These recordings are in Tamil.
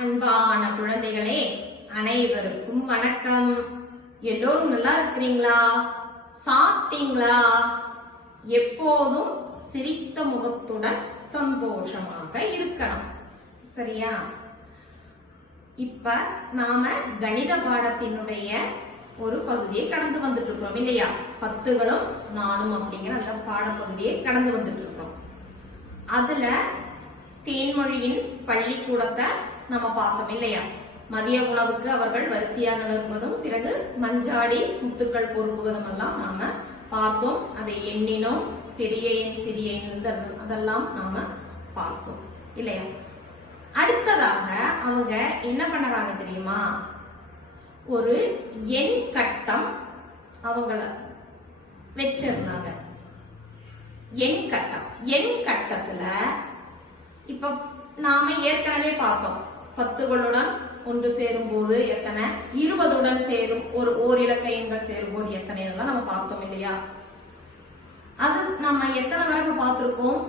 அன்பான குழந்தைகளே, அனைவருக்கும் வணக்கம். எல்லோரும் நல்லா இருக்கிறீங்களா? சாப்பிட்டீங்களா? எப்போதும் சிரித்த முகத்துடன் சந்தோஷமாக இருக்கணும். சரியா? இப்ப நாம கணித பாடத்தினுடைய ஒரு பகுதியை கடந்து வந்துட்டு இருக்கிறோம் இல்லையா? 10களும் 4ம் அப்படிங்கிற அந்த பாடப்பகுதியை கடந்து வந்துட்டு இருக்கிறோம். அதுல தேன்மொழியின் பள்ளிக்கூடத்தை நம்ம பார்த்தோம் இல்லையா? மதிய உணவுக்கு அவர்கள் வரிசையாக நிற்பதும், பிறகு மஞ்சாடி முத்துக்கள் பொறுக்குவதும் எல்லாம் நாம பார்த்தோம். அதை எண்ணினோம், பெரிய எண் சிறிய எண் அதெல்லாம் நாம பார்த்தோம் இல்லையா? அடுத்ததாக அவங்க என்ன பண்றாங்க தெரியுமா? ஒரு எண் கட்டம் அவங்கள வச்சிருந்தாங்க. எண் கட்டத்துல இப்ப நாம ஏற்கனவே பார்த்தோம், 10களுடன் ஒன்று சேரும் போது எத்தனை, 20உடன் சேரும் ஓர் இலக்க எண்கள் சேரும் போது எத்தனை எல்லாம் நம்ம பார்த்தோம் இல்லையா? அது நம்ம எத்தனை வரை பார்த்திருக்கோம்?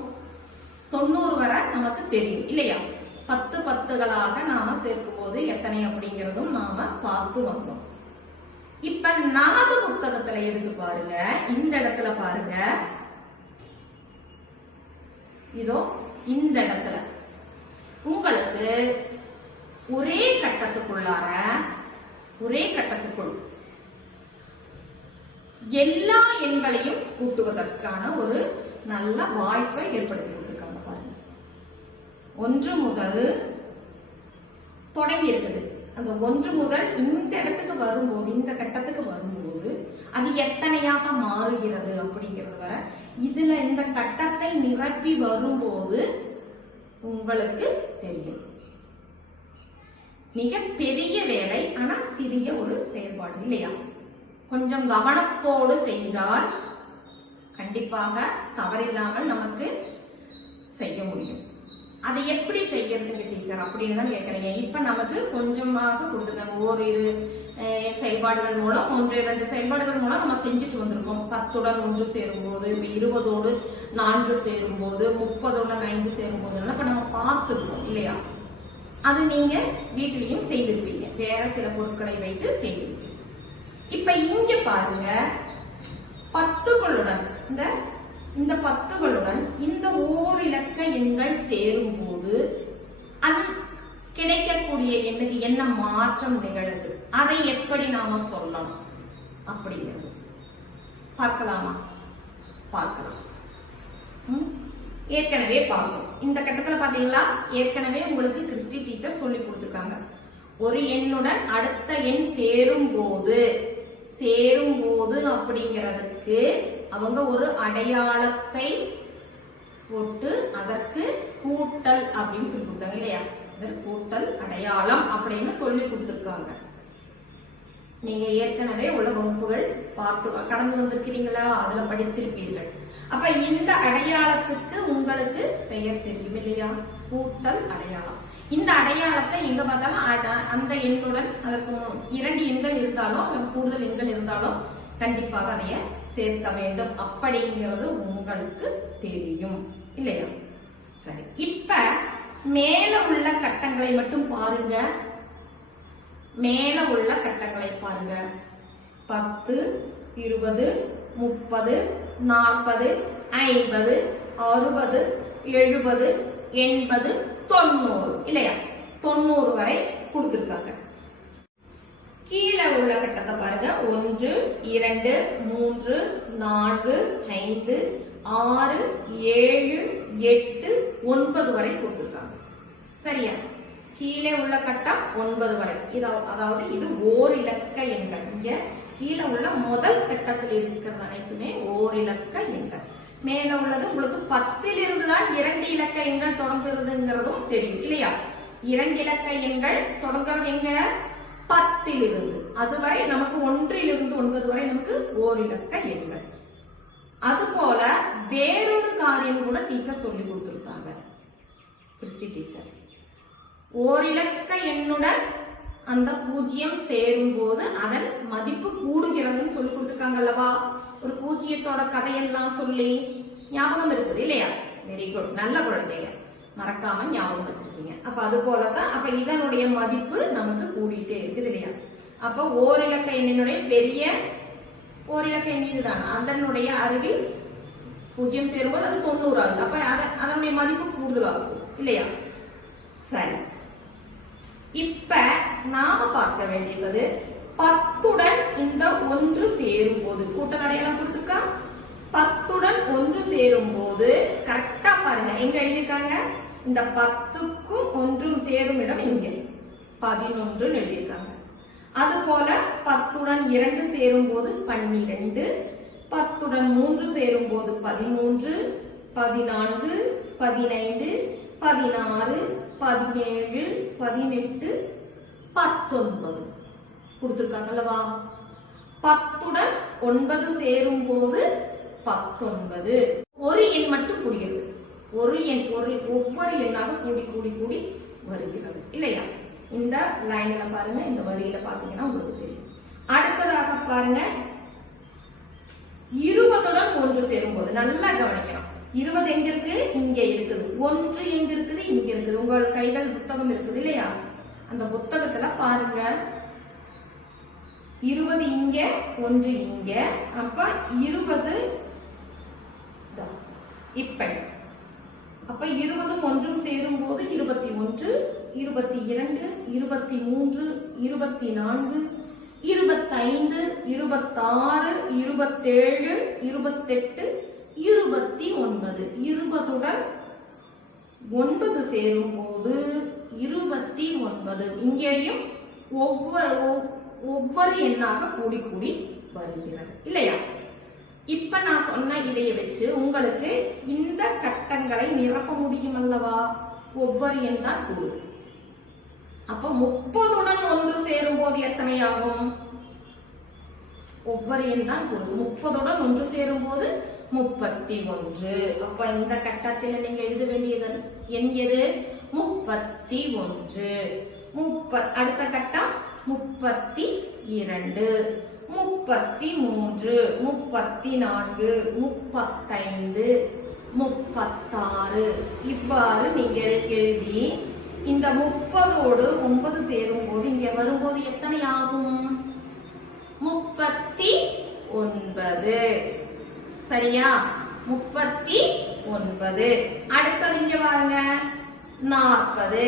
90 வரை நமக்கு தெரியும் இல்லையா? 10 10களாக நாம சேர்க்கும் போது எத்தனை அப்படிங்கிறதும் நாம பார்த்து வந்தோம். இப்ப நமது புத்தகத்துல எடுத்து பாருங்க. இந்த இடத்துல பாருங்க, இதோ இந்த இடத்துல உங்களுக்கு ஒரே கட்டத்துக்குள் எல்லா எண்களையும் கூட்டுவதற்கான ஒரு நல்ல வாய்ப்பை ஏற்படுத்தி கொடுத்திருக்காங்க. பாருங்க, 1 முதல் தொடங்கி இருக்குது. அந்த 1 முதல் இந்த இடத்துக்கு வரும்போது, இந்த கட்டத்துக்கு வரும்போது அது எத்தனையாக மாறுகிறது அப்படிங்கிறது வர இதுல இந்த கட்டத்தை நிரப்பி வரும்போது உங்களுக்கு தெரியும். மிக பெரிய வேலை, ஆனா சிறிய ஒரு செயல்பாடு இல்லையா? கொஞ்சம் கவனத்தோடு செய்தால் கண்டிப்பாக தவறில்லாமல் நமக்கு செய்ய முடியும். அதை எப்படி செய்யறதுங்க டீச்சர் அப்படின்னு தான் கேட்கறீங்க. இப்ப நமக்கு கொஞ்சமாக கொடுத்துருக்காங்க. ஓரிரு செயல்பாடுகள் மூலம், 1-2 செயல்பாடுகள் மூலம் நம்ம செஞ்சுட்டு வந்திருக்கோம். 10உடன் 1 சேரும் போது, 20ஓடு 4 சேரும் போது, 30உடன் 5 சேரும் போது இப்ப நம்ம பார்த்துருக்கோம் இல்லையா? அது நீங்க வீட்டிலையும் செய்திருப்பீங்க, வேற சில பொருட்களை வைத்து செய்திருப்பீங்க. இப்ப இங்க பாருங்க, 10களுடன் இந்த 10களுடன் இந்த ஓர் இலக்க எண்கள் சேரும் போது கிடைக்கக்கூடிய எண்ணுக்கு என்ன மாற்றம் நிகழுது, அதை எப்படி நாம சொல்லணும் அப்படிங்கிறது பார்க்கலாமா? பார்க்கலாம். ஏற்கனவே பார்த்தோம். இந்த கட்டத்துல பாத்தீங்களா, ஏற்கனவே உங்களுக்கு கிறிஸ்டி டீச்சர் சொல்லி கொடுத்திருக்காங்க. ஒரு எண்ணுடன் அடுத்த எண் சேரும் போது அப்படிங்கிறதுக்கு அவங்க ஒரு அடையாளத்தை போட்டு அதற்கு கூட்டல் அப்படின்னு சொல்லி கொடுத்தாங்க இல்லையா? கூட்டல் அடையாளம் அப்படின்னு சொல்லி கொடுத்திருக்காங்க. நீங்க ஏற்கனவே உள்ள வகுப்புகள் பார்த்து கடந்து வந்திருக்கிறீங்களா? அதுல படித்திருப்பீர்கள். அப்ப இந்த அடையாளத்துக்கு உங்களுக்கு பெயர் தெரியும் இல்லையா? கூட்டல் அடையாளம். இந்த அடையாளத்தை எங்க பார்த்தாலும் அந்த எண்ணுடன் அதற்கு 2 எண்கள் இருந்தாலும், அதற்கு கூடுதல் எண்கள் இருந்தாலும் கண்டிப்பாக அதைய சேர்க்க வேண்டும் அப்படிங்கிறது உங்களுக்கு தெரியும் இல்லையா? சரி, இப்ப மேல உள்ள கட்டங்களை மட்டும் பாருங்க. மேல உள்ள கட்டங்களை பாருங்க. 10, 20, 30, 40, 50, 60, 70, 80, 90 இல்லையா? 90 வரை கொடுத்திருக்காங்க. கீழே உள்ள கட்டத்தை பாருங்க. 1, 2, 3, 4, 5, 6, 7, 8, 9 வரை கொடுத்திருக்காங்க. சரியா? கீழே உள்ள கட்டம் 9 வரை. அதாவது இது ஓர் இலக்க எண்கள். இங்க கீழே உள்ள முதல் கட்டத்தில் இருக்கிறது அனைத்துமே ஓர் இலக்க எண்கள். மேல உள்ளது உங்களுக்கு 10 இருந்துதான் 2 இலக்க எண்கள் தொடங்குறதுங்கிறதும் தெரியும் இல்லையா? 2 இலக்க எண்கள் தொடங்குறது எங்க? 10 இருந்து. அதுவரை நமக்கு 1 இருந்து 9 வரை நமக்கு ஓர் இலக்க எண்கள். அதுபோல வேறொரு காரியம் கூட டீச்சர் சொல்லி கொடுத்திருக்காங்க. கிறிஸ்டி டீச்சர் ஓர் இலக்க எண்ணுடன் அந்த 0 சேரும் போது அதன் மதிப்பு கூடுகிறதுன்னு சொல்லி கொடுத்திருக்காங்க அல்லவா? ஒரு 0த்தோட கதையெல்லாம் சொல்லி ஞாபகம் இருக்குது இல்லையா? வெரி குட், நல்ல குழந்தைங்க, மறக்காம ஞாபகம் வச்சிருக்கீங்க. அப்ப அது போலதான் அப்ப இதனுடைய மதிப்பு நமக்கு கூடிட்டே இருக்குது இல்லையா? அப்ப ஓர் இலக்க எண்ணினுடைய பெரிய ஓர் இலக்க எண் இதுதான், அதனுடைய அருகில் 0 சேரும்போது அது 90 ஆகுது. அப்ப அதனுடைய மதிப்பு கூடுதலாகும் இல்லையா? சரி, இப்ப நாம பார்க்க வேண்டியது 10உடன் இந்த 1 சேரும் போது கூட்டல் அடையாளம் கொடுத்திருக்கா? 10உடன் 1 சேரும் போது கரெக்டா பாருங்க, எங்க எழுதியிருக்காங்க? இந்த 10க்கும் 1 சேரும் இடம் இங்க 11 எழுதியிருக்காங்க. அது போல 10உடன் 2 சேரும் போது 12, 10உடன் 3 சேரும் போது 13, 14, 15, 16, 17, 18, 19 கொடுத்திருக்காங்க அல்லவா? 10உடன் 9 சேரும் போது 19. ஒரு எண் மட்டும் கூடுகிறது. ஒரு எண் ஒவ்வொரு எண்ணாக கூடி கூடி கூடி வருகிறது இல்லையா? இந்த லைன்ல பாருங்க, இந்த வரியில பாத்தீங்கன்னா உங்களுக்கு தெரியும். அடுத்ததாக பாருங்க, 20உடன் 1 சேரும் போது நல்லா கவனிக்கணும். 20 எங்க இருக்கு? இங்க இருக்குது. 1 எங்க இருக்குது? இங்க இருக்குது. உங்கள் கைகள் புத்தகம் இருக்குது இல்லையா? அந்த புத்தகத்துல பாருங்க, 20 இங்க, 1 இங்க. அப்ப 20 இப்படி. அப்ப 20ம் 1ம் சேரும் போது 21, 22, 23, 24, 25, 26, 27, 28, 29. 20உடன் 9 சேரும் போது 29. இங்கேயும் ஒவ்வொரு எண்ணாக கூடி கூடி வருகிறது இல்லையா? இப்ப நான் சொன்ன இதைய வச்சு உங்களுக்கு இந்த கட்டங்களை நிரப்ப முடியும் அல்லவா? ஒவ்வொரு எண் தான் கூடுது. அப்ப 30உடன் 1 சேரும் போது எத்தனை ஆகும்? ஒவ்வொரு எண் தான் கூடுது. 30உடன் 1 சேரும் போது 31. அப்ப இந்த கட்டத்தில் நீங்க எழுத வேண்டியது எண் எது? 31. அடுத்த கட்டம் 32, 33, 34, 35, 36 இவ்வாறு நீங்கள் எழுதி இந்த 30ஓடு 9 சேரும் போது இங்க வரும்போது எத்தனை ஆகும்? 39. சரியா? 39. அடுத்தது இங்க பாருங்க, 40.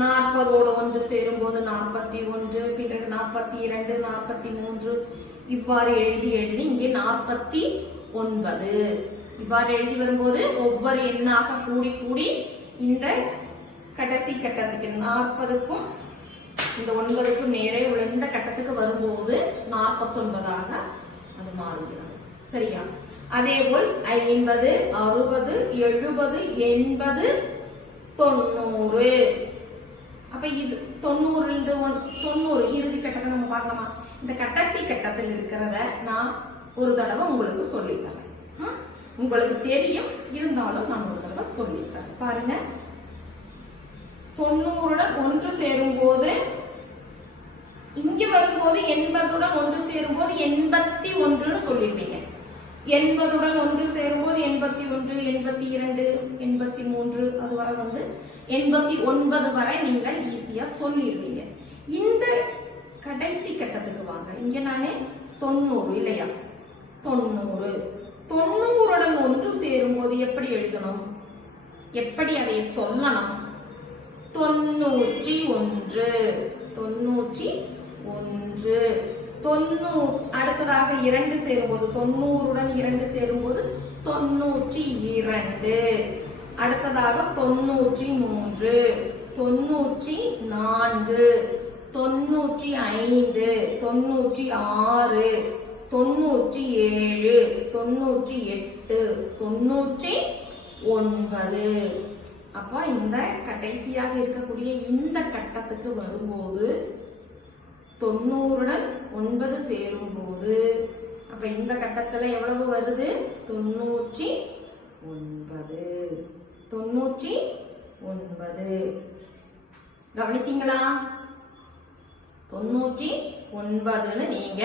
40ஓடு 1 சேரும் போது 41, பிறகு 42, 43 இவ்வாறு எழுதி எழுதி இங்கே 49 இவ்வாறு எழுதி வரும்போது ஒவ்வொரு எண்ணாக கூடி கூடி இந்த கடைசி கட்டத்துக்கு 40க்கும் இந்த 9க்கும் நேரே உள்ள இந்த கட்டத்துக்கு வரும்போது 49ஆக அது மாறுகிறது. சரியா? அதே போல் 50, 60, 70, 80, 90. அப்ப இது 90 இறுதி கட்டத்தை நம்ம பார்க்கலாமா? இந்த கடைசி கட்டத்தில் இருக்கிறத நான் ஒரு தடவை உங்களுக்கு சொல்லித்தரேன். உங்களுக்கு தெரியும், இருந்தாலும் நான் ஒரு தடவை சொல்லித்தரேன். பாருங்க, 90உடன் 1 சேரும் போது இங்க வரும்போது 80உடன் 1 சேரும் போது 81 சொல்லிருப்பீங்க. 80உடன் 1 சேரும் போது 81, 82, 83 அது வரை வந்து 89 வரை நீங்கள் ஈஸியா சொல்லிருவீங்க. இந்த கடைசி கட்டத்துக்கு வாங்க. இங்க நானே 90 இல்லையா? 90உடன் 1 சேரும் போது எப்படி எழுதணும்? எப்படி அதை சொல்லணும்? 91. அடுத்ததாக 2 சேரும்போது 90உடன் 2 சேரும்போது 92. அடுத்ததாக 93, 94, 95, 96, 97, 98, 99. அப்ப இந்த கடைசியாக இருக்கக்கூடிய இந்த கட்டத்துக்கு வரும்போது 90 9 சேரும் போது அப்ப இந்த கட்டத்துல எவ்வளவு வருது? 99. கவனித்தீங்களா? 99 நீங்க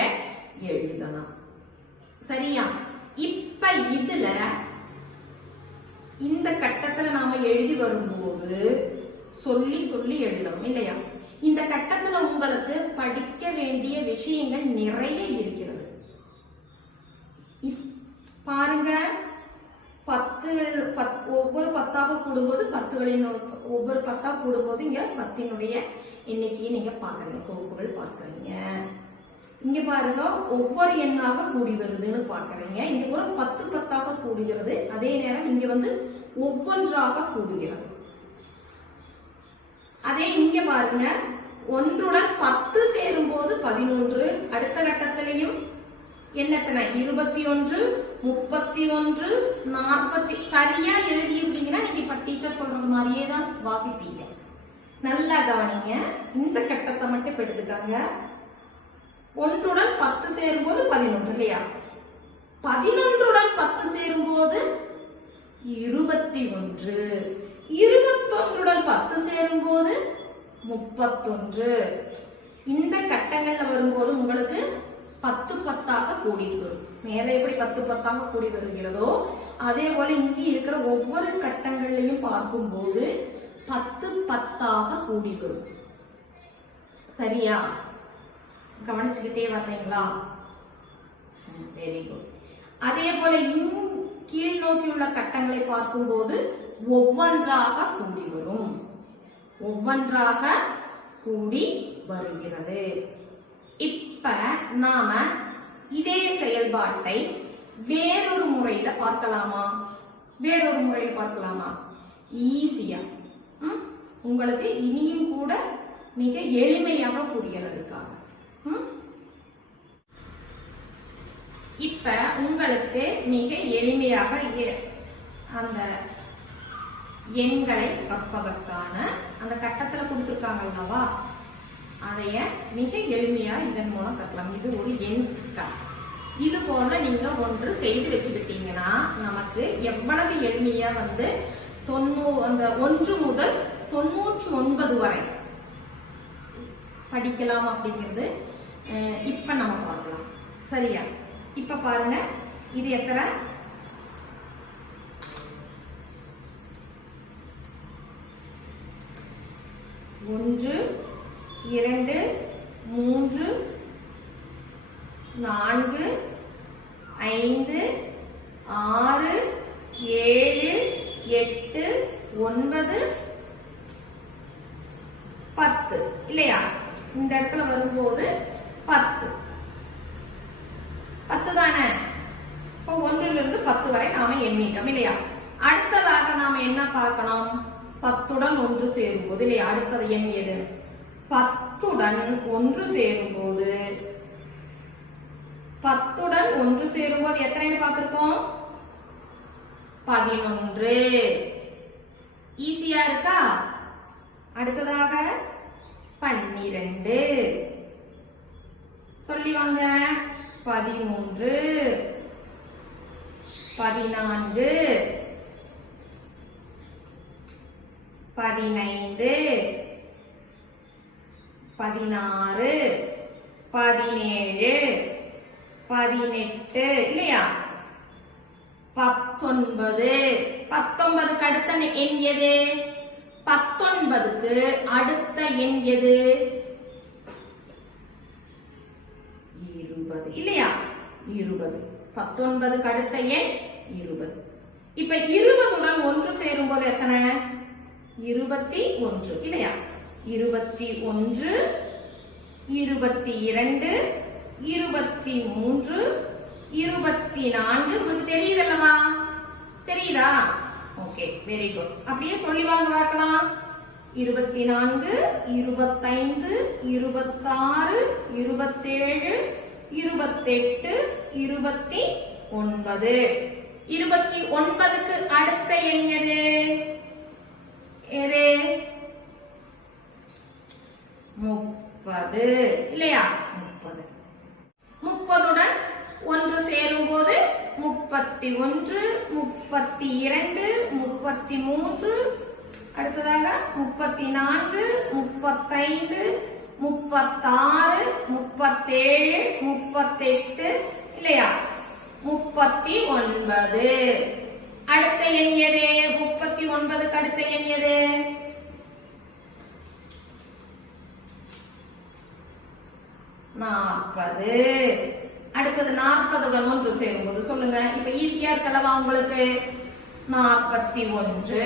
எழுதலாம். சரியா? இப்ப இதுல இந்த கட்டத்துல நாம எழுதி வரும்போது சொல்லி சொல்லி எழுதணும் இல்லையா? இந்த கட்டத்துல உங்களுக்கு படிக்க வேண்டிய விஷயங்கள் நிறைய இருக்கிறது. பாருங்க, ஒவ்வொரு 10ஆக கூடும்போது 10களின் ஒவ்வொரு 10ஆக கூடும்போது இங்க 10னுடைய எண்ணிக்கையை நீங்க பாக்குறீங்க, தொகுப்புகள் பார்க்கறீங்க. இங்க பாருங்க, ஒவ்வொரு எண்ணாக கூடி வருதுன்னு பாக்குறீங்க. இங்க ஒரு 10 10ஆக கூடுகிறது. அதே நேரம் இங்க ஒவ்வொன்றாக கூடுகிறது. அதே இங்க பாருங்க, 1உடன் 10 சேரும் போது 11. அடுத்த கட்டத்திலையும் எத்தனை? 21, 31, 40. சரியா எழுதி இருந்தீங்கன்னா நீங்க இப்ப டீச்சர் சொல்றது மாதிரியே தான் வாசிப்பீங்க. நல்லா கவனிங்க, இந்த கட்டத்தை மட்டும் எடுத்துக்காங்க. 1உடன் 10 சேரும் போது 11 இல்லையா? 11உடன் 10 சேரும் போது 21. 21உடன் 10 சேரும் போது 31. இந்த கட்டங்கள்ல வரும்போது உங்களுக்கு 10 10ஆக கூடிட்டு வரும். மேல எப்படி 10 10ஆக கூடி வருகிறதோ அதே போல இங்க இருக்கிற ஒவ்வொரு கட்டங்கள்லையும் பார்க்கும்போது 10 10ஆக கூடி வரும். சரியா? கவனிச்சுக்கிட்டே வர்றீங்களா? Very good. அதே போல கீழ் நோக்கி உள்ள கட்டங்களை பார்க்கும்போது ஒவ்வொன்றாக கூடி வரும். ஒவ்வொன்றாக கூடி வருகிறது. இப்ப நாம இதே செயல்பாட்டை வேறொரு முறையில பார்க்கலாமா? வேறொரு முறையில பார்க்கலாமா? ஈஸியா உங்களுக்கு இனியும் கூட மிக எளிமையாக புரியறதுக்காக. இப்ப உங்களுக்கு மிக எளிமையாக அந்த எண்களை கற்பதற்கான அந்த கட்டத்துல கொடுத்திருக்காங்க அல்லவா, அதைய மிக எளிமையா இதன் மூலம் கற்கலாம். இது ஒரு எண் சிக்கல். இது போல நீங்க ஒன்று செய்து வச்சுக்கிட்டீங்கன்னா நமக்கு எவ்வளவு எளிமையா அந்த 1 முதல் 99 வரை படிக்கலாம் அப்படிங்கிறது இப்ப நம்ம பார்க்கலாம். சரியா? இப்ப பாருங்க, இது எத்தனை? 1 2 3 4 5 6 7 8 9 10 இல்லையா? இந்த இடத்துல வரும்போது 10 தானே. இப்போ 1லிருந்து 10 வரை நாம எண்ணிட்டோம் இல்லையா? அடுத்ததாக நாம என்ன பார்க்கணும்? 10உடன் 1 சேரும் போது இல்லையா? அடுத்தது எண் எது? 10உடன் 1 சேரும் போது 10உடன் 1 சேரும் போது எத்தனைன்னு பார்த்திருக்கோம்? 11. ஈஸியா இருக்கா? அடுத்ததாக 12. சொல்லி வாங்க. 13 14 15 16 17 18 இல்லையா? 19. 19க்கு அடுத்த எண் எது? 19க்கு அடுத்த எண் எது? 20 இல்லையா? 20. 19க்கு அடுத்த எண் 20. இப்ப 20உடன் 1 சேரும் போது எத்தனை? 21 இல்லையா? 21 22 23 24. உங்களுக்கு தெரியுதல்லவா? தெரியுதா? Okay, very good. அப்படியே சொல்லி வாங்க பார்க்கலாம். 24 25 26 27 28, 29. 29க்கு அடுத்த எண் எது? எது? 30 இல்லையா? 30. 30உடன் 1 சேரும் போது 31, 32, 33, அடுத்ததாக 34, 35, 36, 37, 38 இல்லையா? 39. அடுத்த எண் எது? 39க்கு அடுத்த எண் எது? 40. அடுத்தது 40உடன் 1 சேரும்போது சொல்லுங்க. இப்ப ஈஸியா இருக்கலவா உங்களுக்கு? 41,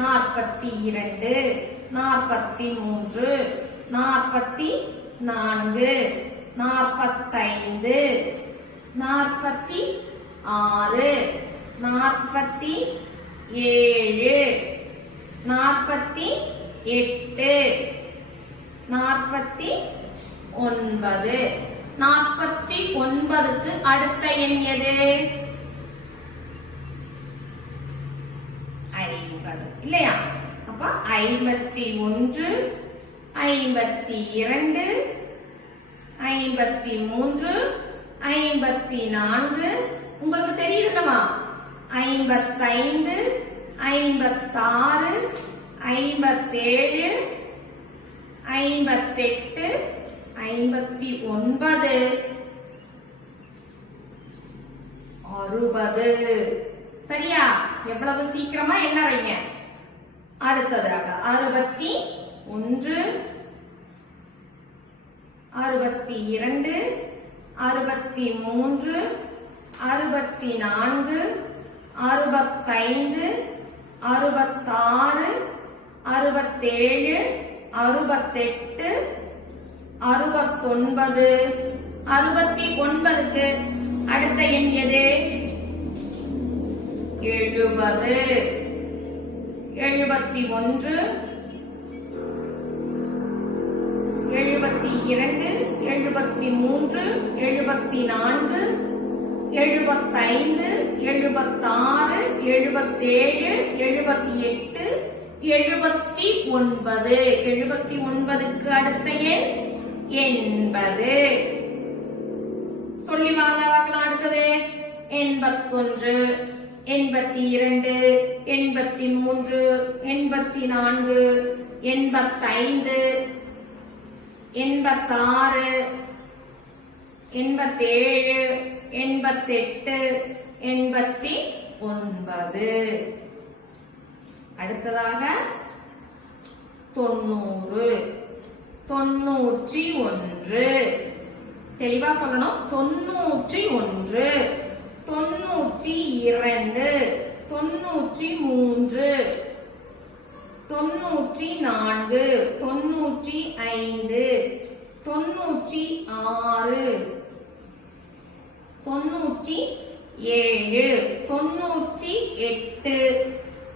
42, 43, 44, 45, 46, 47, 48, 49. 49க்கு அடுத்த எண் எது? 50 இல்லையா? அப்ப 51, 52, 53, 54 உங்களுக்கு தெரியுதுல்லவா? 55, 56, 57, 58, 59, 60. சரியா? எவ்வளவு சீக்கிரமா எண்ணறீங்க. அடுத்ததாக 61, 62, 63, 64, 65, 66, 67, 68, 69. 69க்கு அடுத்த எண் எது? 70. 71, 72, 73, 74, 75, 76, 77, 78, 79. 79க்கு அடுத்த எண் 80. சொல்லி வாங்க பார்க்கலாம். அடுத்தது 81, 82, 83, 84, 85, 86, 87, 88, 89. அடுத்ததாக 90, 91. தெளிவா சொல்லணும். 91, 92, 93, 94, 95, 96, 97, 98,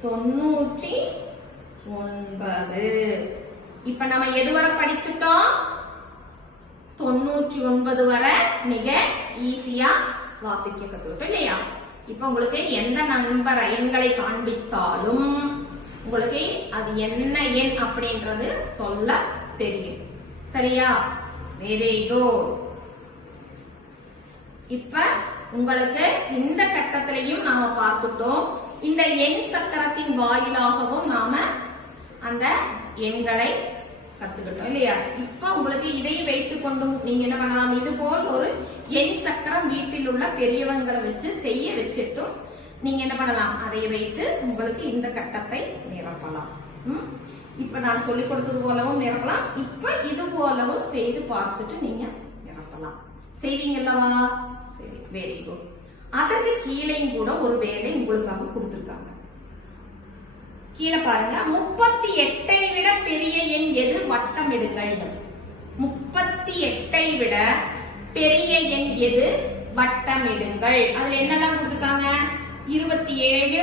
99. இப்ப நம்ம எதுவரை படித்துட்டோம்? 99 வரை மிக ஈஸியா வாசிக்க கத்துக்கிட்டோம் இல்லையா? இப்ப உங்களுக்கு எந்த நம்பர் எண்களை காண்பித்தாலும் உங்களுக்கு அது என்ன எண் அப்படின்றது சொல்ல தெரியும். சரியா? Very good. இப்ப உங்களுக்கு இந்த கட்டத்திலையும் நாம பார்த்துட்டோம். இந்த எண் சக்கரத்தின் வாயிலாகவும் நாம அந்த எண்களை கத்துக்கிட்டோம் இல்லையா? இப்ப உங்களுக்கு இதை வைத்துக் கொண்டு நீங்க என்ன பண்ணலாம்? இது போல் ஒரு எண் சக்கரம் வீட்டில் உள்ள பெரியவங்களை வச்சு செய்ய வச்சுட்டும் நீங்க என்ன பண்ணலாம்? அதை வைத்து உங்களுக்கு இந்த கட்டத்தை நிரப்பலாம். இப்ப நான் சொல்லிக் கொடுத்தது போலவும் நிரப்பலாம். இப்ப இது போலவும் செய்து பார்த்துட்டு நீங்க நிரப்பலாம். செய்வீங்கல்லவா? சரி, வெரி குட். அதற்கு கீழேயும் கூட ஒரு வேலை உங்களுக்காக கொடுத்திருக்காங்க. கீழே பாருங்க. 38ஐ விட பெரிய எண் எது? வட்டமிடுங்கள். 38ஐ விட பெரிய எண் எது? வட்டமிடுங்கள். அதுல என்னெல்லாம் கொடுத்திருக்காங்க? 27,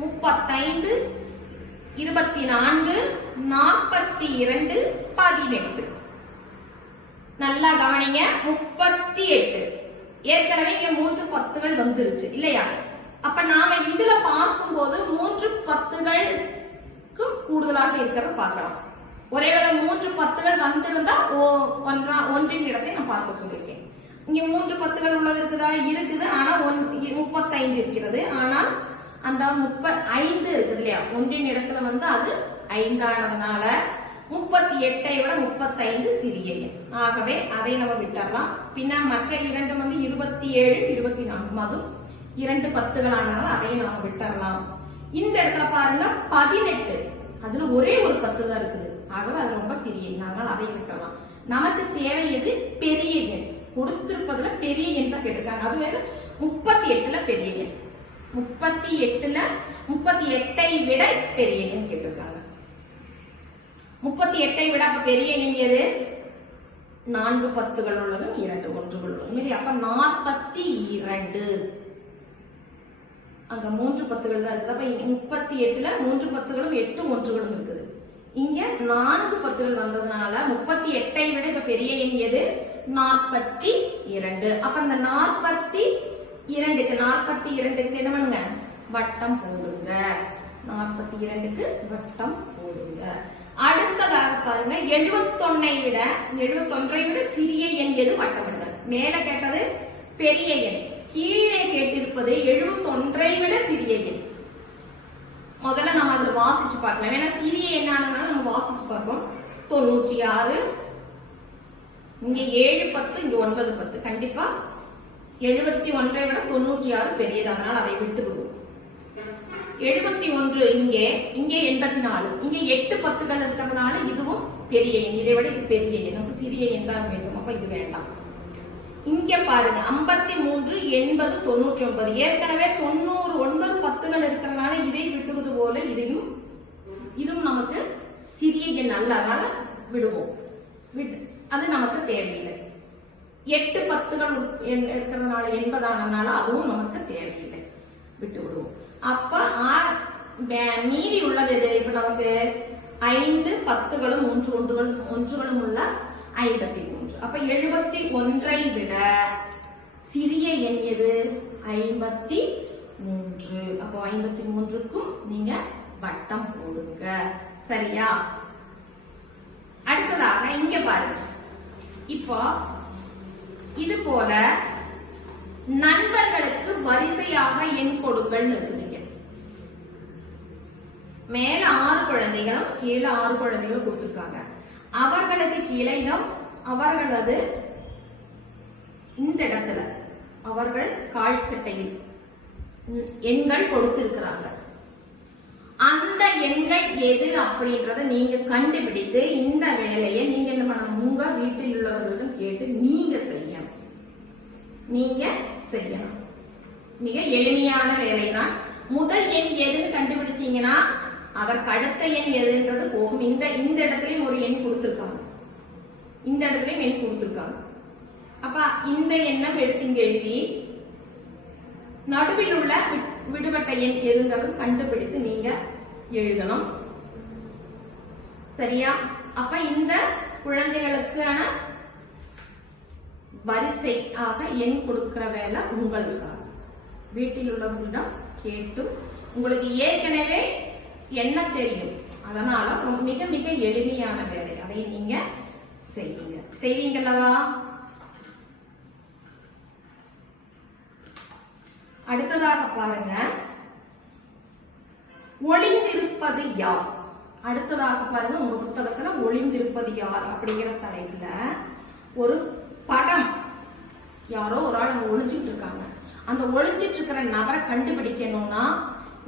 35, 24, 42, 18. நல்லா கவனிங்க. 38. ஏற்கனவே இங்க 3 10கள் வந்துருச்சு இல்லையா? அப்ப நாம இதுல பார்க்கும்போது 3 10களுக்கு கூடுதலாக இருக்கிறத பார்க்கலாம். ஒருவேளை 3 10கள் வந்திருந்தா ஒன்றின் இடத்தை நான் பார்க்க சொல்லியிருக்கேன். இங்க 3 10கள் உள்ளது இருக்குதா? இருக்குது. ஆனா 35 இருக்கிறது. ஆனால் அந்த 35 இருக்குது இல்லையா? ஒன்றின் இடத்துல வந்து அது 5 ஆனதுனால 38ஐ விட 35 சிறிய எண். ஆகவே அதை நம்ம விட்டுறலாம். பின்ன மற்ற இரண்டு வந்து 27 24 அதுவும் 2 10கள் ஆனாலும் அதையும் நாம விட்டுறலாம். இந்த இடத்துல பாருங்க 18, அதுல ஒரே ஒரு 10 தான் இருக்குது. ஆகவே அது ரொம்ப சிறிய எண், அதனால அதையும் விட்டுறலாம். நமக்கு தேவை எது? பெரிய எண். கொடுத்திருப்பதுல பெரிய எண் தான் கேட்டிருக்காங்க. அது வேற 38ல பெரிய எண். 38ஐ விட பெரிய எண் கேட்டிருக்காங்க. 38ஐ விட அப்ப பெரிய எண் எது? 4 10கள் உள்ளதும் 2 1கள் உள்ளதும். அப்ப 42. அங்க 3 10கள் தான் இருக்குது. அப்ப 38ல 3 10களும் 8 1களும் இருக்குது. இங்க 4 10கள் வந்ததுனால 38ஐ விட இப்ப பெரிய எண் எது? 42. அப்ப இந்த 42க்கு என்ன பண்ணுங்க? வட்டம் போடுங்க. 42க்கு வட்டம் போடுங்க. அடுத்ததாக பாருங்க 71ஐ விட சிறிய எண் எது? வட்டமிடுங்க. மேல கேட்டது பெரிய எண், கீழே கேட்டிருப்பது 71ஐ விட சிறிய எண். முதல்ல நம்ம அதுல வாசிச்சு பார்க்கலாம். ஏன்னா சிறிய எண்ணானதுனால நம்ம வாசிச்சு பார்ப்போம். 96, இங்க 7 10, இங்க 9 10. கண்டிப்பா 71ஐ விட 96 பெரியது, அதனால அதை விட்டு விடுவோம். 71 இங்கே 84, இங்க 8 10கள் இருக்கிறதுனால இதுவும் பெரிய எண். இதை விட இது பெரிய எண், நமக்கு சிறிய எண் தான் வேண்டும். அப்ப இது வேண்டாம். இங்க பாருங்க 53 80 99. ஏற்கனவே 99 10கள் இருக்கிறதுனால இதை விட்டுவது போல இதுவும் நமக்கு சிறிய எண் அல்ல, அதனால விடுவோம். அது நமக்கு தேவையில்லை. 8 10கள் இருக்கிறதுனால 80 ஆனதுனால அதுவும் நமக்கு தேவையில்லை, விட்டு விடுவோம். அப்ப மீதி உள்ளது எது? இப்ப நமக்கு 5 10களும் 1 1களும் உள்ள 53. அப்ப 71ஐ விட சிறிய எண் எது? 53. அப்போ 53க்கும் நீங்க வட்டம் போடுங்க. சரியா? அடுத்ததாக இங்க பாருங்க. இப்போ இது போல நண்பர்களுக்கு வரிசையாக எண் கொடுங்கள்னு இருக்குதுங்க. மேல 6 குழந்தைகளும் கீழே 6 குழந்தைகளும் கொடுத்திருக்காங்க. அவர்களுக்கு கீழே அவர்களது இந்த இடத்துல அவர்கள் கால் சட்டையில் எண்கள் கொடுத்திருக்கிறாங்க. அந்த எண்கள் எது அப்படின்றத நீங்க கண்டுபிடித்து இந்த வேலையை நீங்க என்ன பண்ணணும்? உங்க வீட்டில் உள்ளவர்களிடம் கேட்டு நீங்க செய்யணும். மிக எளிமையான வேலை தான். முதல் எண் எதுன்னு கண்டுபிடிச்சீங்கன்னா அதற்கு அடுத்த எண் எதுன்றது போகும். இந்த இடத்துலயும் ஒரு எண் கொடுத்திருக்காங்க, இந்த இடத்துலயும் எண் கொடுத்திருக்காங்க. அப்ப இந்த எண்ணம் எடுத்து இங்க எழுதி நடுவில் உள்ள விடுபட்ட எண் எதுங்கிறது கண்டுபிடித்து நீங்க எழுதணும். சரியா? அப்ப இந்த குழந்தைகளுக்கான வரிசையாக எண் கொடுக்கிற வேலை உங்களுக்காக. வீட்டில் உள்ளவர்களிடம் கேட்டும் உங்களுக்கு ஏற்கனவே என்ன தெரியும், அதனால மிக மிக எளிமையான வேலை. அதை நீங்க செய்வீங்கல்லவா? அடுத்ததாக பாருங்க, ஒளிந்திருப்பது யார்? அடுத்ததாக பாருங்க, உங்க புத்தகத்துல ஒளிந்திருப்பது யார் அப்படிங்கிற தலைப்புல ஒரு படம், யாரோ ஒரு ஆள் அங்க ஒளிஞ்சிட்டு இருக்காங்க. அந்த ஒளிஞ்சிட்டு இருக்கிற நபரை கண்டுபிடிக்கணும்னா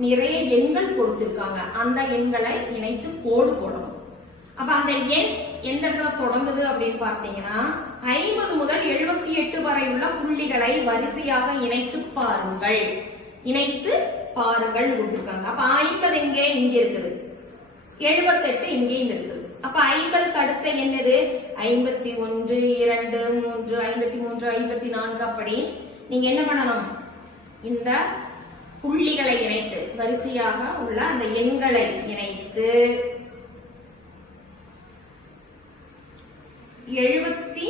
நிறைய எண்கள் கொடுத்திருக்காங்க. அந்த எண்களை இணைத்து கோடு போடணும். அப்ப அந்த எண் எந்த இடத்துல தொடங்குது அப்படின்னு பார்த்தீங்கன்னா 50 முதல் 78 வரை உள்ள புள்ளிகளை வரிசையாக இணைத்து பாருங்கள் கொடுத்திருக்காங்க. அப்ப 50 எங்கே? இங்க இருக்குது. 78 இங்கேயும் இருக்குது. அப்ப 50க்கு அடுத்த என்னது? 51 2 3 53 54 அப்படி நீங்க என்ன பண்ணணும்? இந்த புள்ளிகளை இணைத்து வரிசையாக உள்ள அந்த எண்களை இணைத்து 78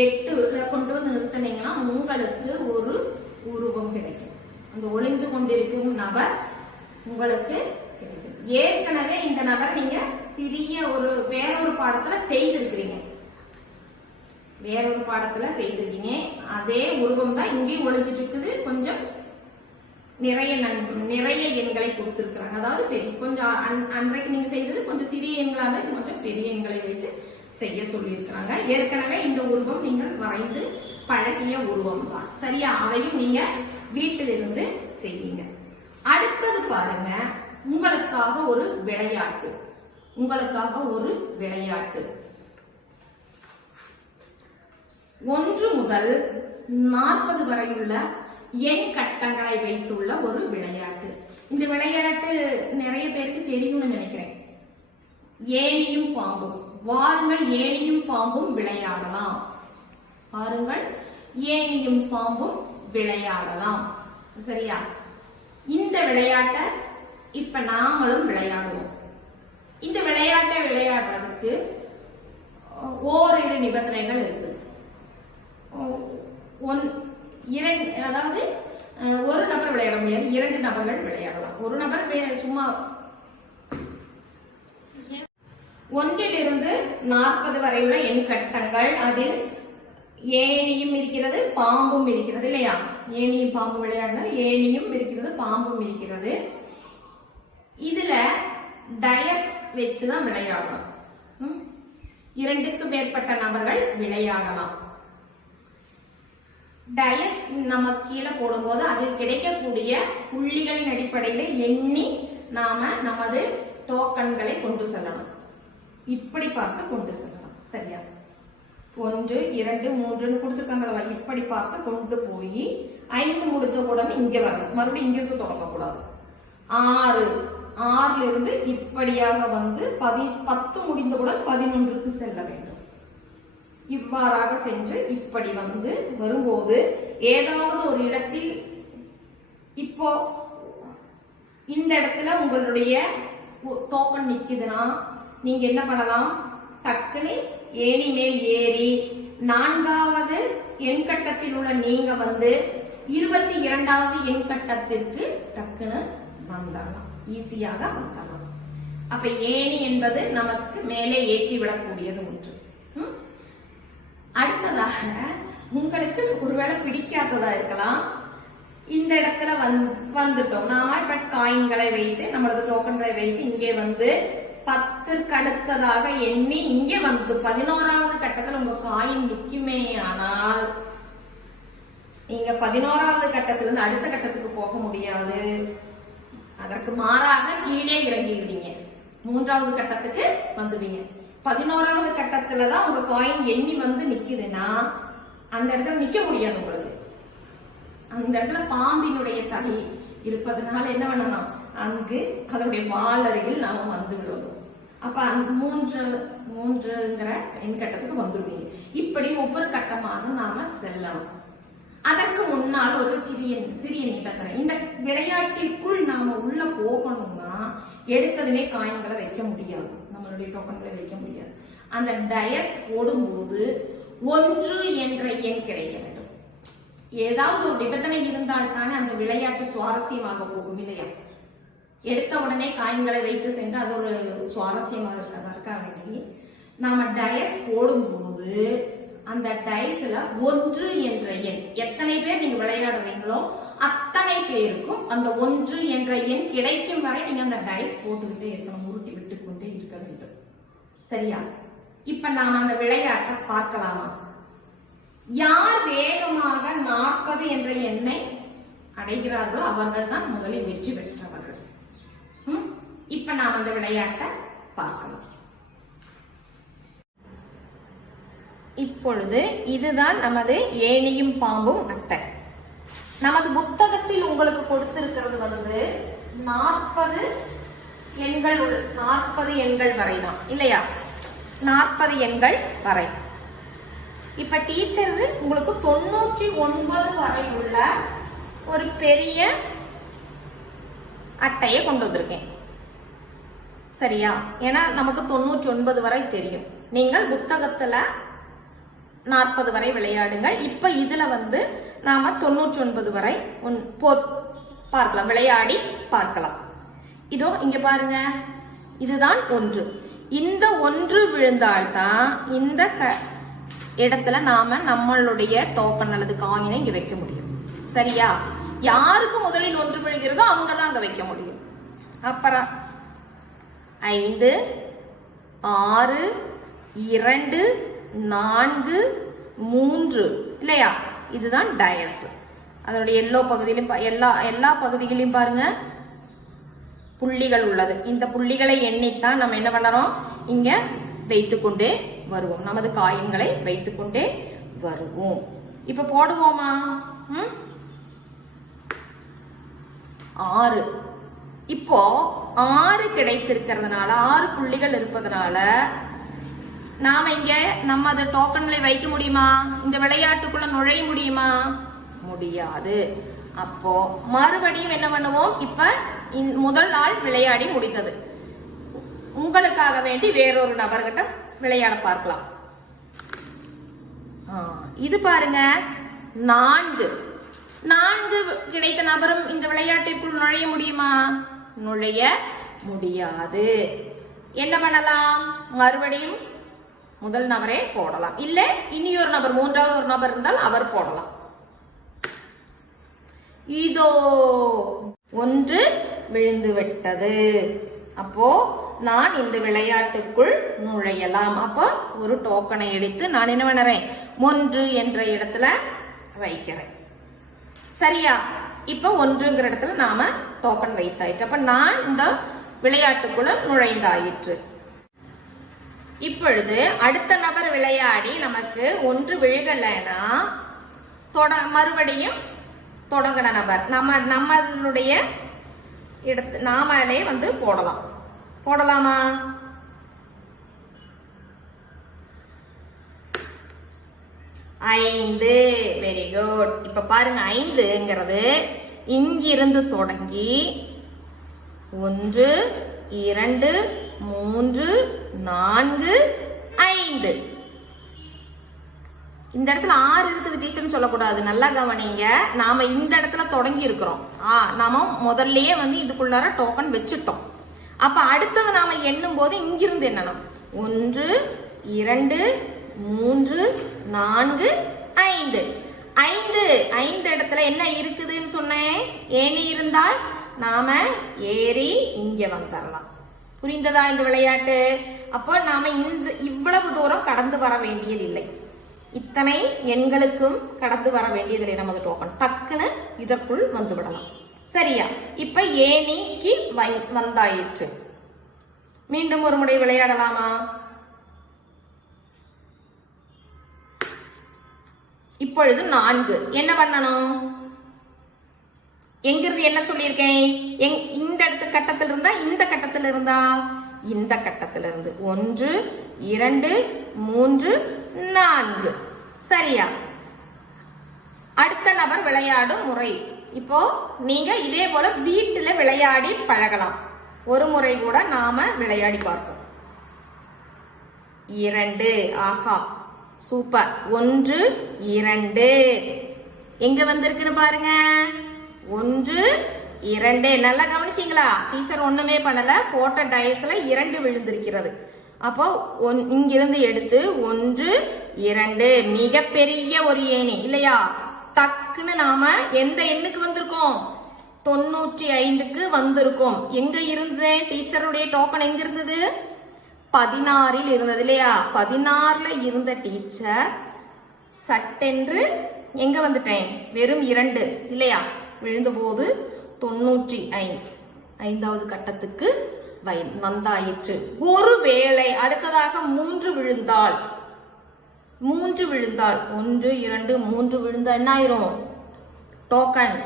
8 கொண்டு வந்து நிறுத்தினீங்கன்னா உங்களுக்கு ஒரு உருவம் கிடைக்கும். அந்த ஒளிந்து கொண்டிருக்கும் நபர் உங்களுக்கு கிடைக்கும். ஏற்கனவே இந்த நபர் நீங்க சிறிய வேறொரு பாடத்துல செய்திருக்கிறீங்க. அதே உருவம் தான் இங்கேயும் ஒளிஞ்சிட்டு இருக்குது. கொஞ்சம் நிறைய எண்களை கொடுத்திருக்கிறாங்க. அதாவது கொஞ்சம் அன்றைக்கு நீங்க செய்தது கொஞ்சம் சிறிய எண்களாக, இது கொஞ்சம் பெரிய எண்களை வைத்து செய்ய சொல்லியிருக்கிறாங்க. ஏற்கனவே இந்த உருவம் நீங்கள் வரைந்து பழகிய உருவம் தான். சரியா? அதையும் நீங்க வீட்டிலிருந்து செய்வீங்க. அடுத்தது பாருங்க, உங்களுக்காக ஒரு விளையாட்டு. 1 முதல் 40 வரையுள்ள எண் கட்டங்களை வைத்துள்ள ஒரு விளையாட்டு. இந்த விளையாட்டு நிறைய பேருக்கு தெரியும்னு நினைக்கிறேன். ஏணியும் பாம்பும். வாருங்கள், ஏணியும் பாம்பும் விளையாடலாம். சரியா? இந்த விளையாட்டை இப்ப நாமளும் விளையாடுவோம். இந்த விளையாட்டை விளையாடுறதுக்கு ஓரிரு நிபந்தனைகள் இருக்குது. அதாவது ஒரு நபர் விளையாட முடியாது, 2 நபர்கள் விளையாடலாம். ஒரு நபர் சும்மா 1 - 40 வரையுள்ள எண் கட்டங்கள். அதில் ஏணியும் இருக்கிறது, பாம்பும் இருக்கிறது இல்லையா? ஏணியும் பாம்பு விளையாடினா ஏணியும் இருக்கிறது, பாம்பும் இருக்கிறது. இதுல டயஸ் வச்சுதான் விளையாடலாம். 2க்கு மேற்பட்ட நபர்கள் விளையாடலாம். டயஸ் நம்ம கீழே போடும்போது அதில் கிடைக்கக்கூடிய புள்ளிகளின் அடிப்படையில் எண்ணி நாம நமது டோக்கன்களை கொண்டு செல்லணும். இப்படி பார்த்து கொண்டு செல்லலாம். சரியா? 1 2 3 கொடுத்துருக்காங்களா? இப்படி பார்த்து கொண்டு போய் 5 முடித்த உடனே இங்க வரணும். மறுபடியும் இங்கிருந்து தொடங்கக்கூடாது. 6 இருந்து இப்படியாக வந்து 10 முடிந்தவுடன் 11க்கு செல்ல வேண்டும். இவ்வாறாக சென்று இப்படி வந்து வரும்போது ஏதாவது ஒரு இடத்தில், இப்போ இந்த இடத்துல உங்களுடைய டோக்கன் நிக்குதுன்னா நீங்க என்ன பண்ணலாம்? டக்குன்னு ஏணி மேல் ஏறி 4வது எண் கட்டத்தில் உள்ள நீங்க வந்து 22வது எண் கட்டத்திற்கு டக்குன்னு வந்துடலாம். ஈஸியாக வந்துடலாம். அப்ப ஏணி என்பது நமக்கு மேலே ஏற்றி விடக்கூடியது ஒன்று. அடுத்ததாக உங்களுக்கு ஒருவேளை பிடிக்காததா இருக்கலாம். இந்த இடத்துல வந்துட்டோம். நாம இப்ப காயின்களை வைத்து, நம்மளது டோக்கன்களை வைத்து இங்கே வந்து 10க்கு அடுத்ததாக எண்ணி இங்கே வந்து 11வது கட்டத்தில் உங்க காயின் நிக்குமே. ஆனால் நீங்க 11வது கட்டத்திலிருந்து அடுத்த கட்டத்துக்கு போக முடியாது. அதற்கு மாறாக கீழே இறங்கிடுவீங்க. 3வது கட்டத்துக்கு வந்துவீங்க. 11வது கட்டத்துலதான் உங்க காயின் எண்ணி வந்து நிக்குதுன்னா அந்த இடத்துல நிக்க முடியாது உங்களுக்கு. அந்த இடத்துல பாம்பினுடைய தலை இருப்பதனால என்ன பண்ணலாம்? அங்கு அதனுடைய வால் அருகில் நாம வந்து விடுவோம். அப்ப 3ங்கிற எண் கட்டத்துக்கு வந்துருவீங்க. இப்படி ஒவ்வொரு கட்டமாக நாம செல்லணும். அதற்கு முன்னால் ஒரு சிறிய நிபந்தனை. இந்த விளையாட்டிற்குள் நாம உள்ள போகணும்னா எடுத்ததுமே காயின்களை வைக்க முடியாது. நம்மளுடைய டோக்கன்களை வைக்க முடியாது. அந்த டயஸ் போடும்போது 1 என்ற எண் கிடைக்க வேண்டும். ஏதாவது ஒரு நிபந்தனை இருந்தால் தானே அந்த விளையாட்டு சுவாரஸ்யமாக போகும் இல்லையா? எடுத்த உடனே காயின்களை வைத்து சென்று அது ஒரு சுவாரஸ்யமாக இருக்காதற்காக வேண்டி நாம டயஸ் போடும்போது அந்த டயஸ்ல 1 என்ற எண், எத்தனை பேர் நீங்க விளையாடுறீங்களோ அத்தனை பேருக்கும் அந்த 1 என்ற எண் கிடைக்கும் வரை நீங்க அந்த டயஸ் போட்டுக்கிட்டே இருக்கணும். உருட்டி விட்டு கொண்டே இருக்க வேண்டும். சரியா? இப்ப நாம அந்த விளையாட்டை பார்க்கலாமா? யார் வேகமாக 40 என்ற எண்ணை அடைகிறார்களோ அவர்கள் தான் முதலில் வெற்றி பெற்றவர்கள். இப்ப நாம் அந்த விளையாட்டை பார்க்கலாம். இப்பொழுது இதுதான் நமது ஏணியும் பாம்பும் அட்டை. நமது புத்தகத்தில் உங்களுக்கு கொடுத்திருக்கிறது வந்து 40 எண்கள் வரைதான் இல்லையா? 40 எண்கள் வரை. இப்ப டீச்சர் உங்களுக்கு 99 வரை உள்ள ஒரு பெரிய அட்டையை கொண்டு வந்திருக்கேன். சரியா? ஏன்னா நமக்கு 99 வரை தெரியும். நீங்கள் புத்தகத்துல 40 வரை விளையாடுங்கள். இப்ப இதுல நாம 99 வரை பார்க்கலாம், விளையாடி பார்க்கலாம். இதோ இங்க பாருங்க, இதுதான் 1. இந்த 1 விழுந்தால்தான் இந்த இடத்துல நாம நம்மளுடைய டோக்கன் அல்லது காயினை இங்க வைக்க முடியும். சரியா? யாருக்கு முதலில் 1 விழுகிறதோ அவங்கதான் அங்க வைக்க முடியும். அப்புறம் 5, 6, 2, 4, 3 இல்லையா? இதுதான் டயஸ். அதனுடைய எல்லோ பகுதியிலும் எல்லா பகுதிகளிலும் பாருங்க புள்ளிகள் உள்ளது. இந்த புள்ளிகளை எண்ணித்தான் நம்ம என்ன பண்ணறோம், இங்க வைத்துக்கொண்டே வருவோம். நமது காயின்களை வைத்துக்கொண்டே வருவோம். இப்ப போடுவோமா? 6. இப்போ 6 கிடைத்திருக்கிறதுனால, 6 புள்ளிகள் இருப்பதனால நாம இங்க நம்ம அந்த டோக்கன்களை வைக்க முடியுமா? இந்த விளையாட்டுக்குள்ள நுழைய முடியுமா? முடியாது. அப்போ மறுபடியும் என்ன பண்ணுவோம், இப்ப முதல் நாள் விளையாடி முடித்தது. உங்களுக்காக வேண்டி வேறொரு நபர்கிட்ட விளையாட பார்க்கலாம். இது பாருங்க 4 கிடைத்த நபரும் இந்த விளையாட்டிற்குள் நுழைய முடியுமா? நுழைய முடியாது. என்ன பண்ணலாம், மறுபடியும் முதல் நபரே போடலாம். இல்ல இனியொரு நபர், மூன்றாவது ஒரு நபர் இருந்தால் அவர் போடலாம். இதோ 1 விழுந்து விட்டது. அப்போ நான் இந்த விளையாட்டுக்குள் நுழையலாம். அப்போ ஒரு டோக்கனை எடுத்து நான் என்ன பண்ணுறேன், 1 என்ற இடத்துல வைக்கிறேன். சரியா? இப்ப 1ங்கிற இடத்துல நாம டோக்கன் வைத்தாயிற்று. அப்ப நான் இந்த விளையாட்டுக்குள்ள நுழைந்தாயிற்று. இப்பொழுது அடுத்த நபர் விளையாடி நமக்கு 1 விழுகலைன்னா மறுபடியும் தொடங்கின நபர் நம்மளுடைய இடத்து நாமளே போடலாம். போடலாமா? ஐந்து. Very good. இப்ப பாருங்க 5ங்கிறது இங்கிருந்து தொடங்கி 1, 2, 3, 4, 5. இந்த இடத்துல 6 இருக்குது டீச்சர்னு சொல்லக்கூடாது. நல்லா கவனிங்க. நாம இந்த இடத்துல தொடங்கி இருக்கிறோம். நாம முதல்லயே இதுக்குள்ளார டோக்கன் வச்சுட்டோம். அப்ப அடுத்தது நாம எண்ணும் போது இங்கிருந்து எண்ணணும். 1, 2, 3, 4, 5. 5 இடத்துல என்ன இருக்குதுன்னு சொன்னேன், ஏணி இருந்தால் நாம ஏறி இங்க வந்துடலாம். புரிந்ததா இந்த விளையாட்டு? அப்போ நாம இவ்வளவு தூரம் கடந்து வர வேண்டியதில்லை. இத்தனை எண்களுக்கும் கடந்து வர வேண்டியதில்லை. நமது டோக்கன் டக்குன்னு இதற்குள் வந்து விடலாம். சரியா? இப்ப ஏணிக்கு வந்தாயிற்று. மீண்டும் ஒரு முறை விளையாடலாமா? இப்பொழுது 4 என்ன பண்ணணும், எங்கிருந்து என்ன சொல்லியிருக்கேன், இந்த இடத்து கட்டத்தில் இருந்தா இந்த கட்டத்தில் இருந்தா இந்த கட்டத்தில் இருந்து 1, 2, 3, 4. சரியா? அடுத்த நபர் விளையாடும் முறை. இப்போ நீங்க இதே போல வீட்டுல விளையாடி பழகலாம். ஒரு முறை கூட நாம விளையாடி பார்ப்போம். 2. ஆஹா, சூப்பர். 1, 2 எங்க வந்திருக்குன்னு பாருங்க. 1, 2. நல்லா கவனிச்சீங்களா? டீச்சர் ஒண்ணுமே பண்ணல, போட்ட டயஸ்ல 2 விழுந்திருக்கிறது. அப்போ இங்கிருந்து எடுத்து 1, 2 மிகப்பெரிய ஒரு ஏணி இல்லையா? டக்குன்னு நாம எந்த எண்ணுக்கு வந்திருக்கோம், 95க்கு வந்திருக்கோம். எங்க இருந்தேன், டீச்சருடைய டோக்கன் எங்க இருந்தது, 16ல் இருந்தது இல்லையா? 16ல இருந்த டீச்சர் சட்டென்று எங்க வந்துட்டேன், வெறும் 2 இல்லையா? விழுந்த போது 95வது கட்டத்துக்கு வந்தாயிற்று. ஒருவேளை அடுத்ததாக 3 விழுந்தால் 1, 2, 3 விழுந்தா என்ன ஆயிரும், டோக்கன்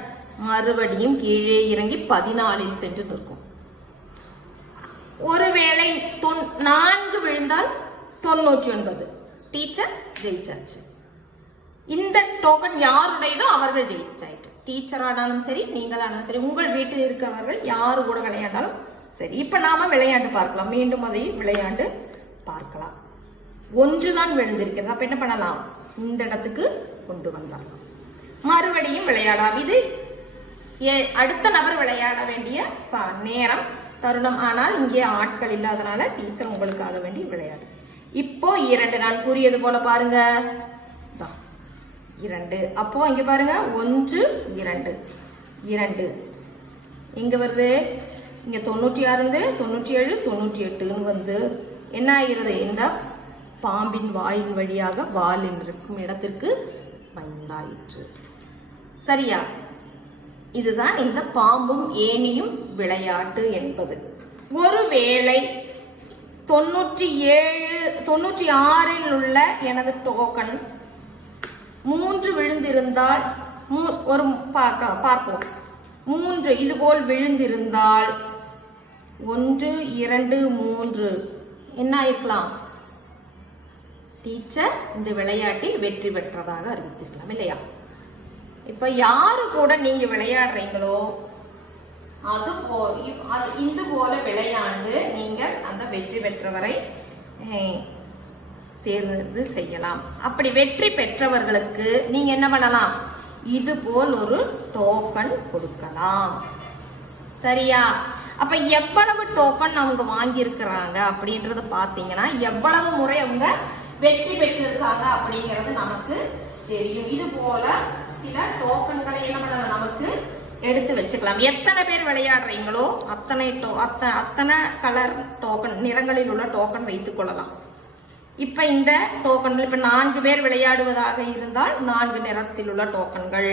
மறுபடியும் கீழே இறங்கி 14ல் சென்று நிற்கும். ஒருவேளை 4 விழுந்தால் 99, டீச்சர் ஜெயிச்சாச்சு. இந்த டோக்கன் யாருடையதோ அவர்கள் ஜெயிச்சாயிற்று. டீச்சர் ஆனாலும் சரி, நீங்களானாலும் சரி, உங்கள் வீட்டில் இருக்கிறவர்கள் யாரு கூட விளையாண்டாலும் சரி. இப்ப நாம விளையாண்டு பார்க்கலாம். மீண்டும் அதை விளையாண்டு பார்க்கலாம். 1 தான் விழுந்திருக்கிறது. அப்ப என்ன பண்ணலாம், இந்த இடத்துக்கு கொண்டு வந்துடலாம். மறுபடியும் விளையாடலாம். இது அடுத்த நபர் விளையாட வேண்டிய நேரம் தருணம். ஆனால் இங்கே ஆட்கள் இல்லாதனால டீச்சர் உங்களுக்காக வேண்டி விளையாடு. இப்போ 2 நான் கூறியது போல பாருங்க, 2. அப்போ இங்க பாருங்க 1 2 2 எங்க வருது? இங்க 96 97 98 வந்து என்ன ஆகிறது? இந்த பாம்பின் வாயின் வழியாக வாலின் இருக்கும் இடத்திற்கு வந்தாயிற்று. சரியா? இதுதான் இந்த பாம்பும் ஏணியும் விளையாட்டு என்பது. ஒருவேளை 96 உள்ள எனது டோக்கன் 3 விழுந்திருந்தால், ஒரு பார்ப்போம். 3 இதுபோல் விழுந்திருந்தால் 1 2 3 என்ன ஆயிருக்கலாம்? டீச்சர் இந்த விளையாட்டில் வெற்றி பெற்றதாக அறிவித்திருக்கலாம் இல்லையா? இப்ப யாரு கூட நீங்க விளையாடுறீங்களோ இது போல விளையாண்டு நீங்கள் அந்த வெற்றி பெற்றவரை தேர்ந்து செய்யலாம். அப்படி வெற்றி பெற்றவர்களுக்கு நீங்க என்ன பண்ணலாம்? இது போல் ஒரு டோக்கன் கொடுக்கலாம். சரியா? அப்ப எவ்வளவு டோக்கன் அவங்க வாங்கி இருக்கிறாங்க அப்படின்றத பாத்தீங்கன்னா எவ்வளவு முறை அவங்க வெற்றி பெற்றிருக்காங்க அப்படிங்கிறது நமக்கு தெரியும். இது போல சில டோக்கன்களை என்ன பண்ணலாம்? நமக்கு எடுத்து வச்சுக்கலாம். எத்தனை பேர் விளையாடுறீங்களோ அத்தனை கலர் டோக்கன், நிறங்களில் உள்ள டோக்கன் வைத்துக் கொள்ளலாம். இப்ப இந்த டோக்கன்கள் இப்ப 4 பேர் விளையாடுவதாக இருந்தால் 4 நிறத்தில் உள்ள டோக்கன்கள்,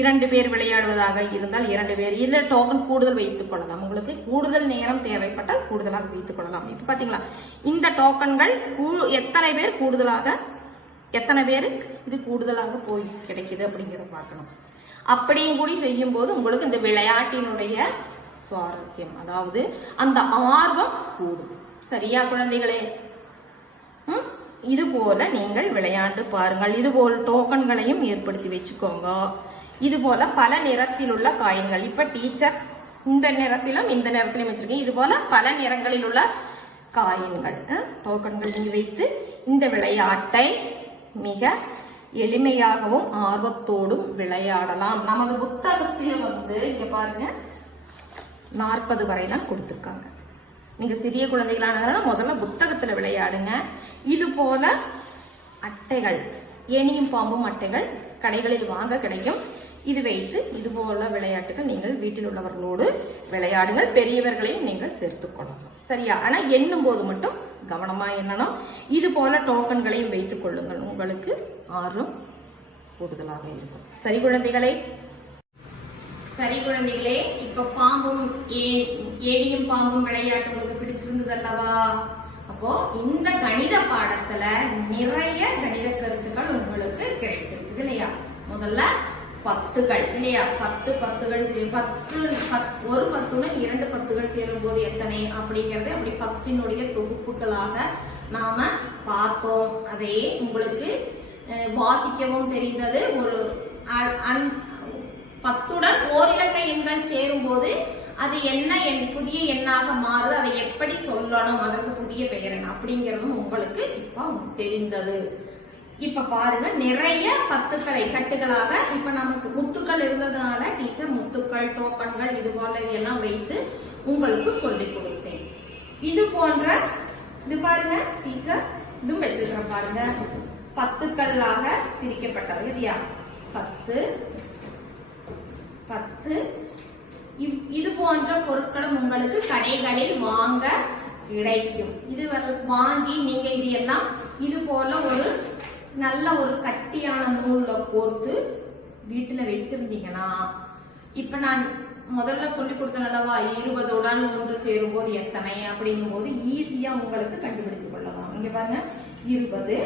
2 பேர் விளையாடுவதாக இருந்தால் 2 பேர். இல்ல டோக்கன் கூடுதல் வைத்துக் கொள்ளலாம். உங்களுக்கு கூடுதல் நேரம் தேவைப்பட்டால் கூடுதலாக வைத்துக் கொள்ளலாம். இப்ப பாத்தீங்களா இந்த டோக்கன்கள் எத்தனை பேர் கூடுதலாக, எத்தனை பேருக்கு இது கூடுதலாக போய் கிடைக்குது அப்படிங்கிறத பார்க்கணும். அப்படியும் கூடி செய்யும் போது உங்களுக்கு இந்த விளையாட்டினுடைய சுவாரஸ்யம், அதாவது அந்த ஆர்வம் கூடும். சரியா குழந்தைகளே? இது போல நீங்கள் விளையாண்டு பாருங்கள். இது போல் டோக்கன்களையும் ஏற்படுத்தி வச்சுக்கோங்க. இது போல பல நிறத்தில் உள்ள காயின்கள், இப்ப டீச்சர் இந்த நிறத்திலும் இந்த நிறத்திலும் வச்சிருக்கேன். இது போல பல நிறங்களில் உள்ள காயின்கள், டோக்கன்கள் நீங்க வைத்து இந்த விளையாட்டை மிக எளிமையாகவும் ஆர்வத்தோடும் விளையாடலாம். நமது புத்தகத்தில் வந்து இங்க பாருங்க 40 வரை தான் கொடுத்திருக்காங்க. நீங்க சிறிய குழந்தைகளானதுனால முதல்ல புத்தகத்துல விளையாடுங்க. இது போல அட்டைகள், ஏணியும் பாம்பும் அட்டைகள் கடைகளில் வாங்க கிடைக்கும். இது வைத்து இது போல விளையாட்டுகள் நீங்கள் வீட்டில் உள்ளவர்களோடு விளையாடுங்கள். பெரியவர்களையும் நீங்கள் சேர்த்துக் கொள்ளலாம். சரியா? ஆனா எண்ணும் போது மட்டும் கவனமா எண்ணணும். இது போல டோக்கன்களையும் வைத்துக் கொள்ளுங்கள். உங்களுக்கு ஆர்வம் கூடுதலாக இருக்கும். சரி குழந்தைகளே? சரி குழந்தைகளே, இப்ப பாம்பும் ஏணியும் பாம்பும் விளையாட்டு உங்களுக்கு பிடிச்சிருந்தது அல்லவா? அப்போ இந்த கணித பாடத்துல நிறைய கணித கருத்துக்கள் உங்களுக்கு கிடைத்திருக்குது இல்லையா? முதல்ல 10கள் இல்லையா? 10 10கள் ஒரு 10உடன் 2 10கள் சேரும் போது எத்தனை அப்படிங்கறது அப்படி 10னுடைய தொகுப்புகளாக நாம பார்த்தோம். அதே உங்களுக்கு வாசிக்கவும் தெரிந்தது. ஒரு 10உடன் ஓரிலக்க எண்கள் சேரும் போது அது என்ன புதிய எண்ணாக மாறுது, அதை எப்படி சொல்லணும், அதற்கு புதிய பெயர் என்ன அப்படிங்கறதும் உங்களுக்கு இப்ப தெரிந்தது. இப்ப பாருங்க, நிறைய 10களை கட்டுகளாக இப்ப நமக்கு முத்துக்கள் இருந்ததுனால டீச்சர் முத்துக்கள், டோக்கன்கள் இது போல எல்லாம் வைத்து உங்களுக்கு சொல்லிக் கொடுத்தேன். இது போன்ற இது பாருங்க டீச்சர் இதுவும் வச்சிருக்க பாருங்க, 10களாக பிரிக்கப்பட்டது இல்லையா? 10 10 இது போன்ற பொருட்களும் உங்களுக்கு கடைகளில் வாங்க கிடைக்கும். இது வாங்கி நீங்க இது எல்லாம் இது போல ஒரு நல்ல ஒரு கட்டியான நூல்ல கோர்த்து வீட்டுல வைத்திருந்தீங்கன்னா, இப்ப நான் முதல்ல சொல்லி கொடுத்தேன் அல்லவா, 20உடன் 1 சேரும் போது எத்தனை அப்படிங்கும் போது ஈஸியா உங்களுக்கு கண்டுபிடித்துக் கொள்ளலாம். இங்க பாருங்க, 20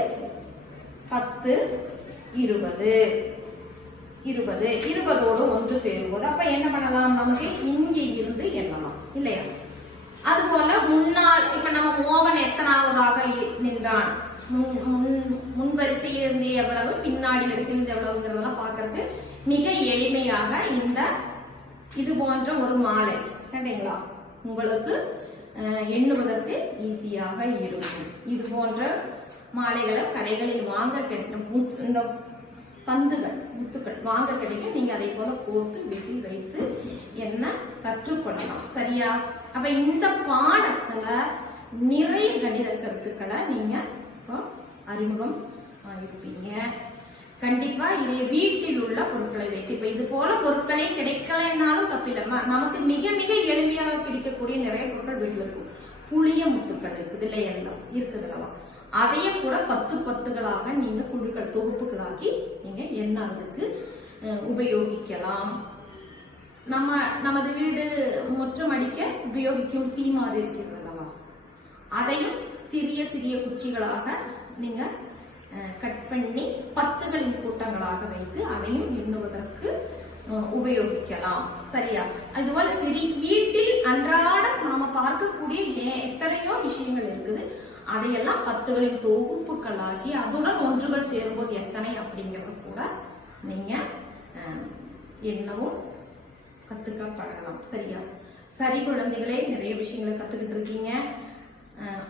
10 20 20 20ஓடு 1 சேரும் போது அப்ப என்ன பண்ணலாம், நமக்கு இங்கே இருந்து எண்ணலாம் இல்லையா? அதுபோல முன்னால் இப்ப நம்ம மோகன் எத்தனாவதாக நின்றான், முன் வரிசையில் இருந்து எவ்வளவு, பின்னாடி வரிசையில் இருந்து எவ்வளவுங்கிறதெல்லாம் பார்க்கறது மிக எளிமையாக இந்த இது போன்ற ஒரு மாலை கண்டீங்களா உங்களுக்கு எண்ணுவதற்கு ஈஸியாக இருக்கும். இது போன்ற மாலைகளை கடைகளில் வாங்க கிடைக்கும். இந்த பந்துகள் முத்துக்கள் வாங்க கிடைக்கும். நீங்க அதை போல கோர்த்து வீட்டில் வைத்து என்ன கற்றுக்கொள்ளலாம். சரியா? அப்ப இந்த பாடத்துல நிறைய கணித கருத்துக்களை நீங்க இப்போ அறிமுகம் ஆயிருப்பீங்க. கண்டிப்பா இதை வீட்டில் உள்ள பொருட்களை வைத்து, இப்ப இது போல பொருட்களே கிடைக்கலைன்னாலும் தப்பில்லை. நமக்கு மிக மிக எளிமையாக கிடைக்கக்கூடிய நிறைய பொருட்கள் வீட்டில் இருக்கும். புளிய முத்துக்கள் இருக்குது இல்லை, எல்லாம் இருக்குதுல்லவா, அதையே கூட 10 பத்துகளாக நீங்க குழுக்கள் தொகுப்புகளாக்கி நீங்க எண்ணறதுக்கு உபயோகிக்கலாம். நமது வீடு முற்றம் அடிக்க உபயோகிக்கும் சீமாறு இருக்கிறது அல்லவா, அதையும் சிறிய சிறிய குச்சிகளாக நீங்க கட் பண்ணி 10களின் கூட்டங்களாக வைத்து அதையும் எண்ணுவதற்கு உபயோகிக்கலாம். சரியா? அதுபோல சரி, வீட்டில் அன்றாடம் நாம பார்க்கக்கூடிய எத்தனையோ விஷயங்கள் இருக்குது. அதையெல்லாம் 10களின் தொகுப்புகளாகி அதுடன் ஒன்றுகள் சேரும்போது எத்தனை அப்படிங்கறது கூட நீங்க என்னவும் கத்துக்க பழகலாம். சரியா? சரி குழந்தைகளே, நிறைய விஷயங்களை கத்துக்கிட்டு இருக்கீங்க.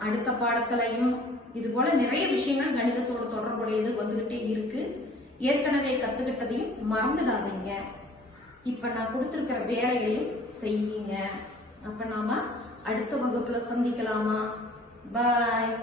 அடுத்த பாடத்திலையும் இது போல நிறைய விஷயங்கள் கணிதத்தோட தொடர்புடையது வந்துகிட்டே இருக்கு. ஏற்கனவே கத்துக்கிட்டதையும் மறந்துடாதீங்க. இப்ப நான் கொடுத்திருக்கிற வேலைகளையும் செய்யுங்க. அப்ப நாம அடுத்த வகுப்புல சந்திக்கலாமா? பாய்.